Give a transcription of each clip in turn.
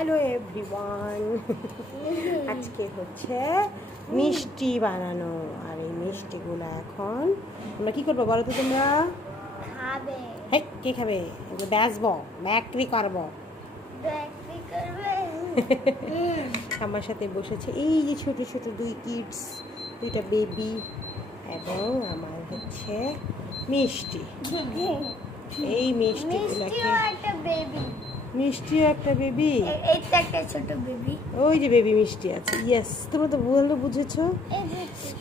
Hello everyone. আজকে হচ্ছে মিষ্টি বানানো, আর এই মিষ্টিগুলো এখন আমরা কি করবো বলো তো? তোমরা খাবে? হ্যাঁ, কে খাবে? বেচবো, বিক্রি করবো। আমার সাথে বসেছে এই যে ছোট ছোট দুই কিডস, দুইটা বেবি, এবং আমার হচ্ছে মিষ্টি। এই মিষ্টিগুলোকে মিষ্টিও একটা বেবি, এইটা একটা ছোট বেবি, ওই যে বেবি মিষ্টি আছে। ইয়েস, তোমরা তো ভালো বুঝেছো।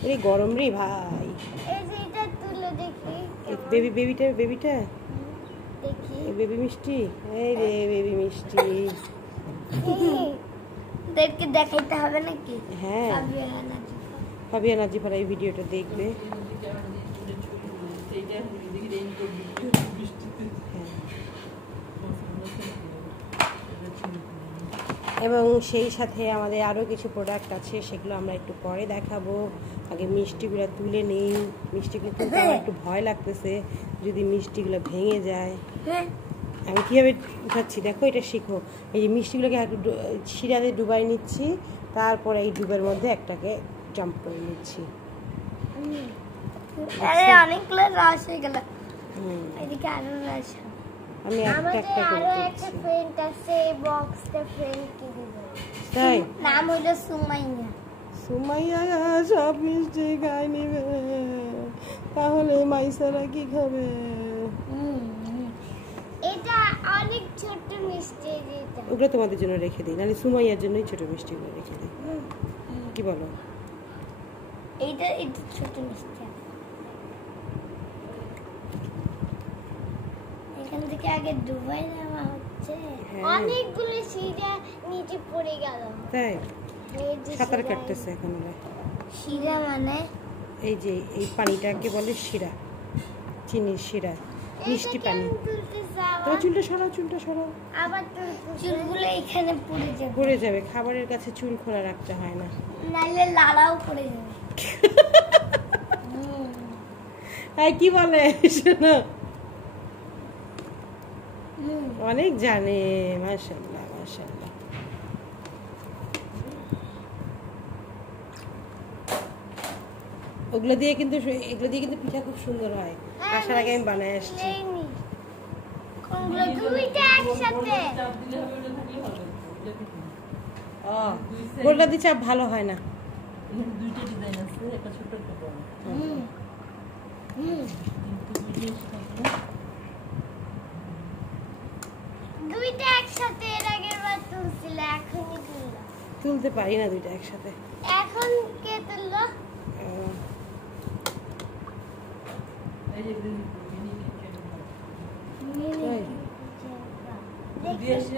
এই গরম রে ভাই। এই যে এটা তুলে দেখি, বেবিটা দেখি বেবি মিষ্টি, এই রে বেবি মিষ্টি। দেখে দেখাইতে হবে নাকি? হ্যাঁ, ফাবিয়া নাজিফার এই ভিডিওটা দেখবে। এবং সেই সাথে আমাদের আরও কিছু প্রোডাক্ট আছে, সেগুলো আমরা একটু পরে দেখাবো। আগে মিষ্টিগুলো তুলে নেই। মিষ্টিগুলো তুলতে আমার একটু ভয় লাগতেছে, যদি মিষ্টিগুলো ভেঙে যায়। আমি কীভাবে উঠাচ্ছি দেখো, এটা শিখো। এই যে মিষ্টিগুলোকে একটু শিরাতে ডুবাই নিচ্ছি, তারপরে এই ডুবের মধ্যে একটাকে জাম্প করে নিচ্ছি। অনেকগুলো রস হয়ে গেল। এদিকে আরো রস। আমি একটা করে একটা ফ্রেন্ড আছে, এই বক্সটা ফ্রেন্ড কি দিব? তাই নাম হলো সুমাইয়া। সুমাইয়া সব মিষ্টি খায় নিবে, তাহলে মাইসারা কি খাবে? এটা অনেক ছোট মিষ্টি, এটা ওগুলো তোমাদের জন্য রেখে দিই, নাহলে সুমাইয়ার জন্যই ছোট মিষ্টিগুলো রেখে দিই। কি বলো? এটা ছোট মিষ্টি। এখান থেকে আগে ডুবাই নেওয়া হচ্ছে। অনেকগুলো শিরা নিচে পড়ে গেল। তাই সাঁতার কাটতেছে এখন ওরা। শিরা মানে এই যে এই পানিটাকে বলে শিরা, চিনির শিরা, মিষ্টি পানি। তোমার চুলটা সরাও। আবার চুলগুলো এখানে পড়ে যাবে। খাবারের কাছে চুল খোলা রাখতে হয় না, নাইলে লালাও পড়ে যাবে। কি বলে শোনো, অনেক জানে। মাশাআল্লাহ মাশাআল্লাহ। এগুলো দিয়ে কিন্তু পিঠা খুব সুন্দর হয়। আসার আগে আমি বানায় আসছি। গোল্লা দিয়ে চাপ ভালো হয় না। দুইটা ডিজাইন আছে, একটা ছোট একটা বড়। দুইটা একসাথে এর আগের বার তুলছিল, এখনই তুললাম। তুলতে পারি না দুইটা একসাথে। এখন কে তুললো? এই যে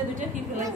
দুইটা কি ফেলা